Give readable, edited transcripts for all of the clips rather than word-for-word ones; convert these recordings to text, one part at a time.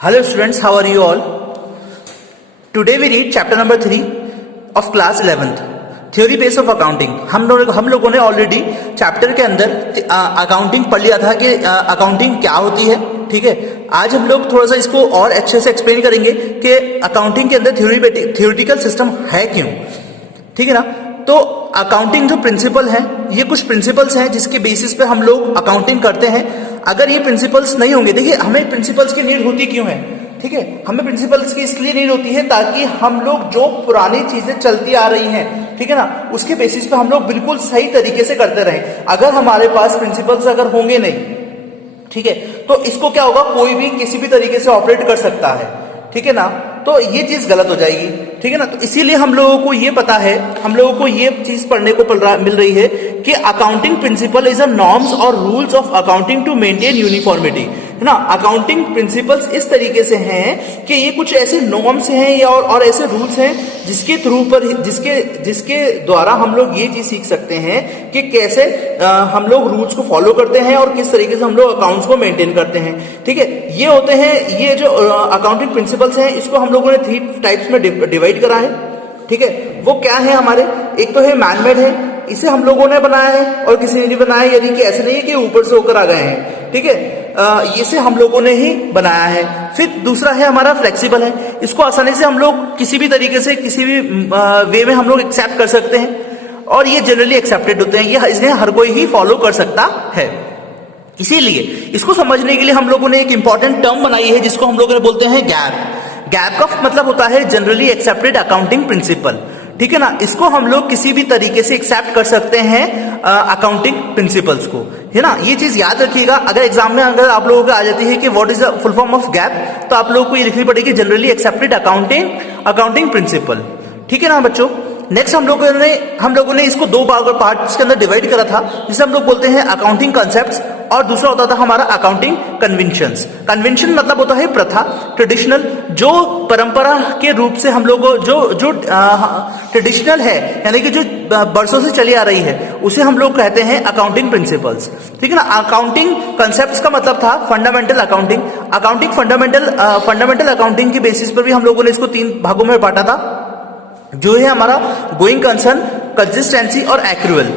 Hello students, how are you all? Today we read chapter number 3 of class 11th, theory base of accounting. हम लोगों ने already chapter के अंदर accounting पढ़ लिया था कि अकाउंटिंग क्या होती है. ठीक है, आज हम लोग थोड़ा सा इसको और अच्छे से एक्सप्लेन करेंगे कि अकाउंटिंग के अंदर थ्योरेटिकल सिस्टम है क्यों. ठीक है ना. तो अकाउंटिंग जो प्रिंसिपल है, ये कुछ प्रिंसिपल्स हैं जिसके बेसिस पे हम लोग अकाउंटिंग करते हैं. अगर ये प्रिंसिपल्स नहीं होंगे, देखिए हमें प्रिंसिपल्स की नीड होती क्यों है. ठीक है, हमें प्रिंसिपल्स की इसलिए नीड होती है ताकि हम लोग जो पुरानी चीजें चलती आ रही हैं, ठीक है ना, उसके बेसिस पे हम लोग बिल्कुल सही तरीके से करते रहें. अगर हमारे पास प्रिंसिपल्स अगर होंगे नहीं, ठीक है, तो इसको क्या होगा, कोई भी किसी भी तरीके से ऑपरेट कर सकता है. ठीक है ना, तो ये चीज गलत हो जाएगी. ठीक है ना. तो इसीलिए हम लोगों को ये पता है, हम लोगों को ये चीज पढ़ने को मिल रही है कि accounting principle is a norms और rules of accounting to maintain uniformity. है ना. अकाउंटिंग प्रिंसिपल्स इस तरीके से हैं कि ये कुछ ऐसे नॉर्म्स हैं या और ऐसे रूल्स हैं जिसके थ्रू पर जिसके द्वारा हम लोग ये चीज सीख सकते हैं कि कैसे हम लोग रूल्स को फॉलो करते हैं और किस तरीके से हम लोग अकाउंट्स को मेंटेन करते हैं. ठीक है, ये होते हैं, ये जो अकाउंटिंग प्रिंसिपल्स हैं, इसको हम लोगों ने 3 टाइप्स में डिवाइड करा है. ठीक है, वो क्या है हमारे, एक तो है मैनमेड है, इसे हम लोगों ने बनाया है और किसी ने नहीं बनाया, यानी कि ऐसे नहीं है कि ऊपर से होकर आ गए हैं. ठीक है, इसे हम लोगों ने ही बनाया है. फिर दूसरा है हमारा फ्लेक्सिबल है, इसको आसानी से हम लोग किसी भी तरीके से किसी भी वे में हम लोग एक्सेप्ट कर सकते हैं और ये जनरली एक्सेप्टेड होते हैं. ये इन्हें हर कोई ही फॉलो कर सकता है. इसीलिए इसको समझने के लिए हम लोगों ने एक इंपॉर्टेंट टर्म बनाई है जिसको हम लोग बोलते हैं गैप. गैप का मतलब होता है जनरली एक्सेप्टेड अकाउंटिंग प्रिंसिपल. ठीक है ना. इसको हम लोग किसी भी तरीके से एक्सेप्ट कर सकते हैं अकाउंटिंग प्रिंसिपल्स को. है ना. ये चीज याद रखिएगा. अगर एग्जाम में अगर आप लोगों को आ जाती है कि what is the full form of gap, तो आप लोगों को ये लिखनी पड़ेगी जनरली एक्सेप्टेड अकाउंटिंग प्रिंसिपल. ठीक है ना बच्चों. नेक्स्ट हम लोगों ने इसको 2 पार्ट्स के अंदर डिवाइड करा था, जिसे हम लोग बोलते हैं अकाउंटिंग कॉन्सेप्ट्स और दूसरा होता था हमारा अकाउंटिंग कन्वेंशंस. कन्वेंशन मतलब होता है प्रथा, ट्रेडिशनल, जो परंपरा के रूप से हम लोग जो ट्रेडिशनल है, यानी कि जो बरसों से चली आ रही है, उसे हम लोग कहते हैं अकाउंटिंग प्रिंसिपल्स. ठीक है ना. अकाउंटिंग कॉन्सेप्ट्स का मतलब था फंडामेंटल अकाउंटिंग फंडामेंटल अकाउंटिंग के बेसिस पर भी हम लोगों ने इसको 3 भागों में बांटा था, जो है हमारा गोइंग कंसर्न, कंसिस्टेंसी और एक्रूअल.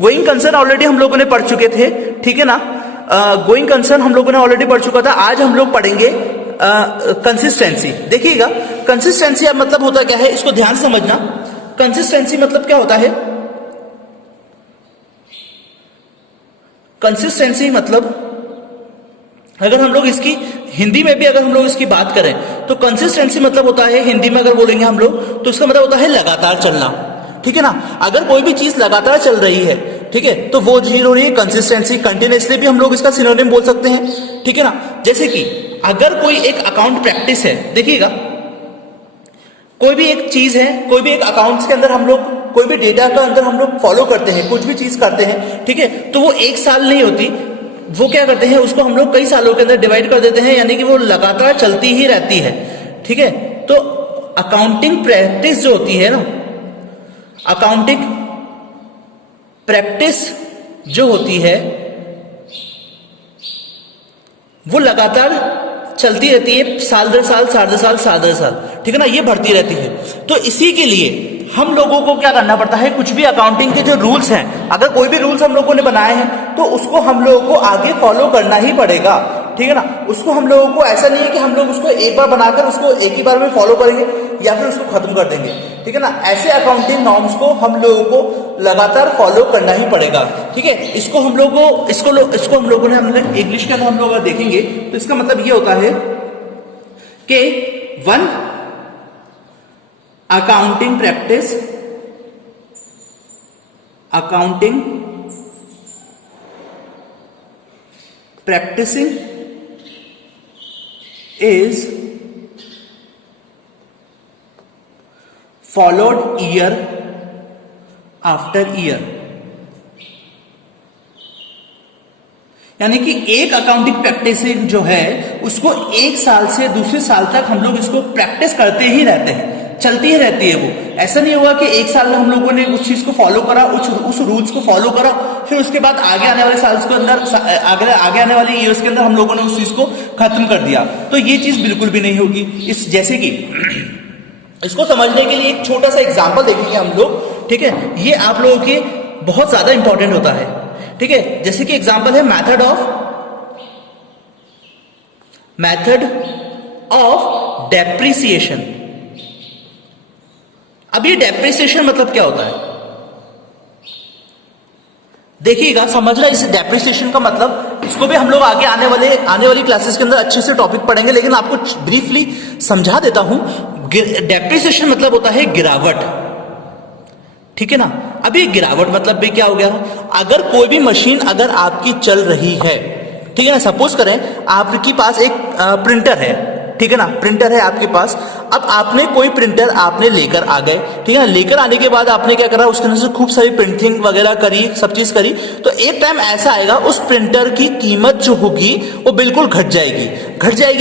गोइंग कंसर्न ऑलरेडी हम लोगों ने पढ़ चुके थे. ठीक है ना. गोइंग कंसर्न हम लोगों ने ऑलरेडी पढ़ चुका था. आज हम लोग पढ़ेंगे कंसिस्टेंसी. देखिएगा, कंसिस्टेंसी अब मतलब होता क्या है, इसको ध्यान से समझना. कंसिस्टेंसी मतलब क्या होता है, कंसिस्टेंसी मतलब अगर हम लोग इसकी हिंदी में भी अगर हम लोग इसकी बात करें तो कंसिस्टेंसी मतलब होता है, हिंदी में अगर बोलेंगे हम लोग तो इसका मतलब होता है लगातार चलना. ठीक है ना. अगर कोई भी चीज लगातार चल रही है, ठीक है, तो वो चीज हो रही है कंसिस्टेंसी. कंटिन्यूअसली भी हम लोग इसका सिनोनिम बोल सकते हैं. ठीक है ना. जैसे कि अगर कोई एक अकाउंट प्रैक्टिस है, देखिएगा, कोई भी एक चीज है, कोई भी एक अकाउंट्स के अंदर हम लोग कोई भी डेटा का अंदर हम लोग फॉलो करते हैं, कुछ भी चीज करते हैं, ठीक है, तो वो 1 साल नहीं होती. वो क्या करते हैं, उसको हम लोग कई सालों के अंदर डिवाइड कर देते हैं, यानी कि वो लगातार चलती ही रहती है. ठीक है. तो अकाउंटिंग प्रैक्टिस जो होती है ना, अकाउंटिंग प्रैक्टिस जो होती है वो लगातार चलती रहती है, साल दर साल, साल दर साल. ठीक है ना. ये बढ़ती रहती है. तो इसी के लिए हम लोगों को क्या करना पड़ता है, कुछ भी अकाउंटिंग के जो रूल्स हैं, अगर कोई भी रूल्स हम लोगों ने बनाए हैं तो उसको हम लोगों को आगे फॉलो करना ही पड़ेगा. ठीक है ना. उसको हम लोगों को ऐसा नहीं है कि हम लोग उसको एक बार बनाकर उसको एक ही बार में फॉलो करेंगे या फिर उसको खत्म कर देंगे. ठीक है ना. ऐसे अकाउंटिंग नॉर्म्स को हम लोगों को लगातार फॉलो करना ही पड़ेगा. ठीक है. इसको हम लोगों ने हमने इंग्लिश के अंदर हम लोग देखेंगे तो इसका मतलब ये होता है कि 1 accounting practice, accounting practicing is followed year after year. यानी कि एक अकाउंटिंग प्रैक्टिस जो है उसको 1 साल से दूसरे साल तक हम लोग इसको प्रैक्टिस करते ही रहते हैं, चलती ही रहती है. वो ऐसा नहीं होगा कि 1 साल में हम लोगों ने उस चीज को फॉलो करा, उस रूल्स को फॉलो करा, फिर उसके बाद आगे आने वाले साल के अंदर आगे आने वाले ईयर्स के अंदर हम लोगों ने उस चीज को खत्म कर दिया। तो ये चीज बिल्कुल भी नहीं होगी। इस जैसे कि इसको समझने के लिए एक छोटा सा एग्जाम्पल देखेंगे हम लोग, ठीक है। ये आप लोगों के बहुत ज्यादा इंपॉर्टेंट होता है, ठीक है। जैसे कि एग्जाम्पल है मेथड ऑफ डेप्रिसिएशन। अब ये डेप्रिसिएशन मतलब क्या होता है, देखिएगा, समझना इस डेप्रिसिएशन का मतलब। इसको भी हम लोग आगे आने वाली क्लासेस के अंदर अच्छे से टॉपिक पढ़ेंगे, लेकिन आपको ब्रीफली समझा देता हूं। डेप्रिसिएशन मतलब होता है गिरावट, ठीक है ना। अभी गिरावट मतलब भी क्या हो गया, अगर कोई भी मशीन अगर आपकी चल रही है, ठीक है ना, सपोज करें आपके पास एक प्रिंटर है, ठीक है ना, प्रिंटर है आपके पास। अब आपने कोई प्रिंटर आपने लेकर आ गए, ठीक है ना, लेकर आने के बाद आपने क्या करा, उसके अंदर से खूब सारी प्रिंटिंग वगैरह करी, सब चीज करी। तो एक टाइम ऐसा आएगा उस प्रिंटर की कीमत जो होगी वो बिल्कुल घट जाएगी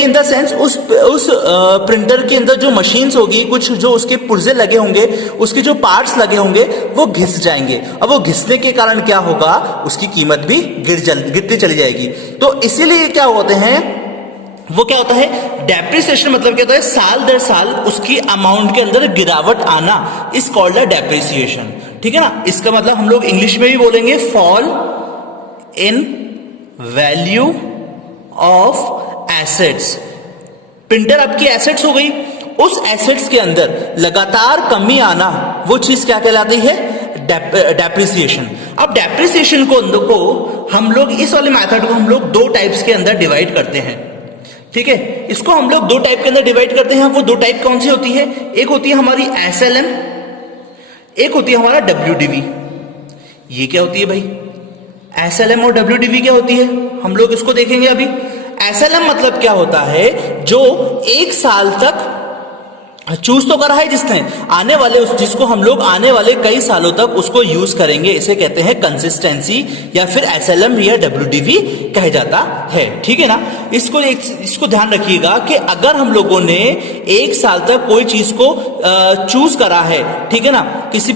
इन द सेंस उस प्रिंटर के अंदर जो मशीन्स होगी, कुछ जो उसके पुर्जे लगे होंगे, उसके जो पार्ट्स लगे होंगे वो घिस जाएंगे। अब वो घिसने के कारण क्या होगा, उसकी कीमत भी गिरती चली जाएगी। तो इसीलिए क्या होते हैं, वो क्या होता है, डेप्रिसिएशन मतलब क्या होता है, साल दर साल उसकी अमाउंट के अंदर गिरावट आना, इस कॉल्ड डेप्रिसिएशन, ठीक है ना। इसका मतलब हम लोग इंग्लिश में भी बोलेंगे fall in value of assets. Printer आपकी एसेट्स हो गई, उस एसेट्स के अंदर लगातार कमी आना, वो चीज क्या कहलाती है, डेप्रिसिएशन। अब डेप्रिसिएशन को हम लोग इस वाले मेथड को हम लोग दो टाइप्स के अंदर डिवाइड करते हैं, ठीक है। इसको हम लोग दो टाइप के अंदर डिवाइड करते हैं। वो दो टाइप कौन सी होती है, एक होती है हमारी SLM, एक होती है हमारा WDV। ये क्या होती है भाई, SLM और WDV क्या होती है, हम लोग इसको देखेंगे अभी। SLM मतलब क्या होता है, जो एक साल तक चूज तो करा है जिसने, आने वाले उस जिसको हम लोग आने वाले कई सालों तक उसको यूज करेंगे, इसे कहते हैं कंसिस्टेंसी, या फिर SLM या WDV कह जाता है, ठीक है ना। इसको ध्यान रखिएगा कि अगर हम लोगों ने एक साल तक कोई चीज को चूज करा है, ठीक है ना, किसी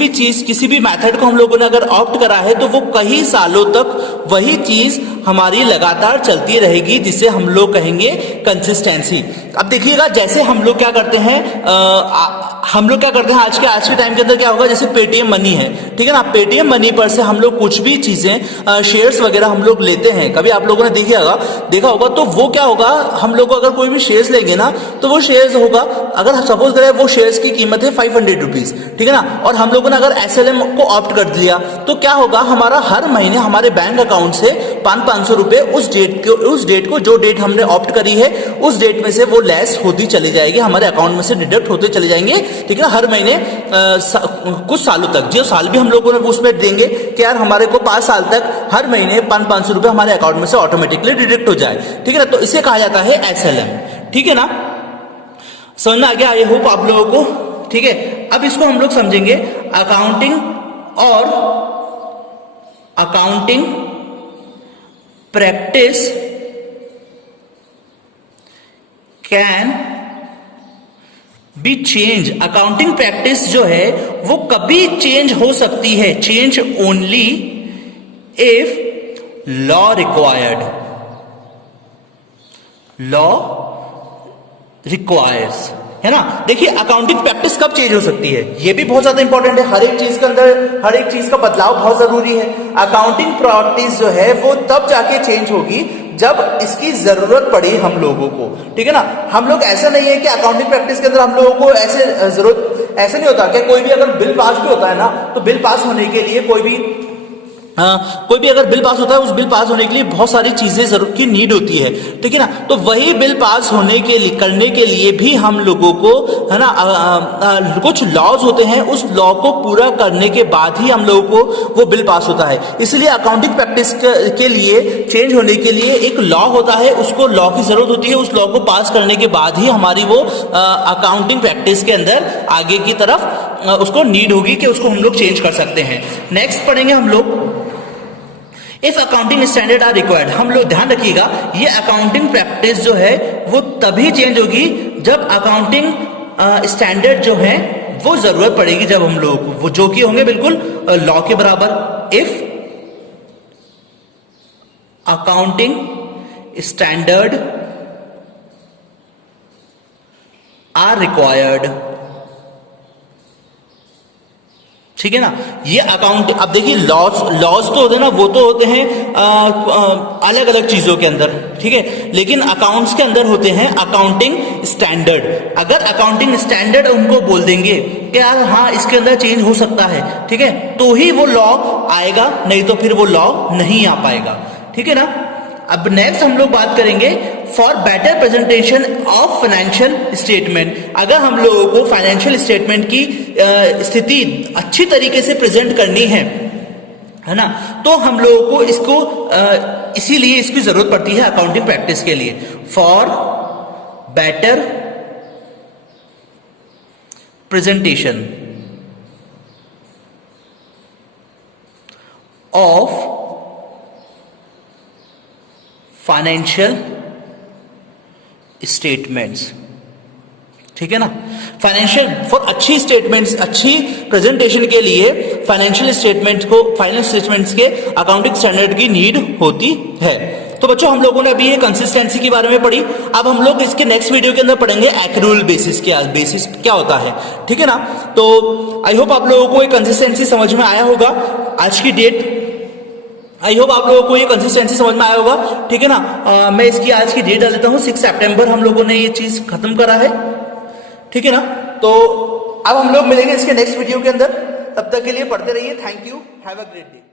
भी मेथड को हम लोगों ने अगर ऑप्ट करा है, तो वो कई सालों तक वही चीज हमारी लगातार चलती रहेगी, जिसे हम लोग कहेंगे कंसिस्टेंसी। अब देखिएगा, जैसे हम लोग क्या करते हैं, आज के टाइम के अंदर क्या होगा, जैसे पेटीएम मनी है, ठीक है ना, पेटीएम मनी पर से हम लोग कुछ भी चीजें शेयर्स वगैरह हम लोग लेते हैं, कभी आप लोगों ने देखा होगा। तो वो क्या होगा, हम लोग अगर कोई भी शेयर्स लेंगे ना, तो वो शेयर्स होगा, अगर सपोज करें वो शेयर्स की कीमत है 500 रुपीज, ठीक है ना, और हम लोगों ने अगर SLM को ऑप्ट कर दिया, तो क्या होगा, हमारा हर महीने हमारे बैंक अकाउंट से 500 रुपए उस डेट को जो डेट हमने ऑप्ट करी है, उस डेट में से वो लेस होती चली जाएगी, हमारे अकाउंट में से डिडक्ट होते चले जाएंगे, ठीक है ना। हर महीने कुछ सालों तक, जो साल भी हम लोगों ने उसमें देंगे कि यार हमारे को 5 साल तक हर महीने 500 रुपए हमारे अकाउंट में से ऑटोमेटिकली डिडक्ट हो जाए, ठीक है ना। तो इसे कहा जाता है SLM, ठीक है ना। समझ में आ गया, आई होप आप लोगों को, ठीक है। अब इसको हम लोग समझेंगे accounting practice can be change. Accounting practice जो है वो कभी चेंज हो सकती है, change only if law requires, है ना। देखिए, अकाउंटिंग प्रैक्टिस कब चेंज हो सकती है, ये भी बहुत ज्यादा इंपॉर्टेंट है। हर एक चीज के अंदर हर एक चीज का बदलाव बहुत जरूरी है। अकाउंटिंग प्रैक्टिस जो है वो तब जाके चेंज होगी जब इसकी जरूरत पड़ी हम लोगों को, ठीक है ना। हम लोग ऐसा नहीं है कि अकाउंटिंग प्रैक्टिस के अंदर हम लोगों को ऐसे नहीं होता कि कोई भी अगर बिल पास भी होता है ना, तो बिल पास होने के लिए कोई भी अगर बिल पास होता है, उस बिल पास होने के लिए बहुत सारी चीजें जरूरत की नीड होती है, ठीक है ना। तो वही बिल पास करने के लिए भी हम लोगों को, है ना, कुछ लॉज होते हैं, उस लॉ को पूरा करने के बाद ही हम लोगों को वो बिल पास होता है। इसलिए अकाउंटिंग प्रैक्टिस के लिए चेंज होने के लिए एक लॉ होता है, उसको लॉ की जरूरत होती है, उस लॉ को पास करने के बाद ही हमारी वो अकाउंटिंग प्रैक्टिस के अंदर आगे की तरफ उसको नीड होगी कि उसको हम लोग चेंज कर सकते हैं। नेक्स्ट पढ़ेंगे हम लोग, if accounting standard are required. हम लोग ध्यान रखिएगा, ये अकाउंटिंग प्रैक्टिस जो है वो तभी चेंज होगी जब अकाउंटिंग स्टैंडर्ड जो है वो जरूरत पड़ेगी, जब हम लोग वो जो कि होंगे बिल्कुल लॉ के बराबर। If accounting standard are required. ठीक है ना, ये अकाउंट, अब देखिए लॉज तो होते हैं ना, वो तो होते हैं अलग अलग चीजों के अंदर, ठीक है, लेकिन अकाउंट्स के अंदर होते हैं अकाउंटिंग स्टैंडर्ड। अगर अकाउंटिंग स्टैंडर्ड उनको बोल देंगे कि यार हाँ इसके अंदर चेंज हो सकता है, ठीक है, तो ही वो लॉ आएगा, नहीं तो फिर वो लॉ नहीं आ पाएगा। ठीक है ना। अब नेक्स्ट हम लोग बात करेंगे for better presentation of financial statement. अगर हम लोगों को फाइनेंशियल स्टेटमेंट की स्थिति अच्छी तरीके से प्रेजेंट करनी है ना, तो हम लोगों को इसको इसीलिए इसकी जरूरत पड़ती है अकाउंटिंग प्रैक्टिस के लिए। For better presentation of financial statements. ठीक है ना, फाइनेंशियल फॉर अच्छी स्टेटमेंट्स, अच्छी प्रेजेंटेशन के लिए फाइनेंशियल स्टेटमेंट्स के अकाउंटिंग स्टैंडर्ड की नीड होती है। तो बच्चों हम लोगों ने अभी ये कंसिस्टेंसी के बारे में पढ़ी, अब हम लोग इसके नेक्स्ट वीडियो के अंदर पढ़ेंगे एक्रूअल बेसिस क्या होता है। ठीक है ना, तो आई होप आप लोगों को ये कंसिस्टेंसी समझ में आया होगा। आज की डेट आई होप आप लोगों को ये कंसिस्टेंसी समझ में आया होगा। ठीक है ना, मैं इसकी आज की डेट डाल देता हूं, 6 सितंबर हम लोगों ने ये चीज खत्म करा है। ठीक है ना, तो अब हम लोग मिलेंगे इसके नेक्स्ट वीडियो के अंदर, तब तक के लिए पढ़ते रहिए। Thank you, have a great day.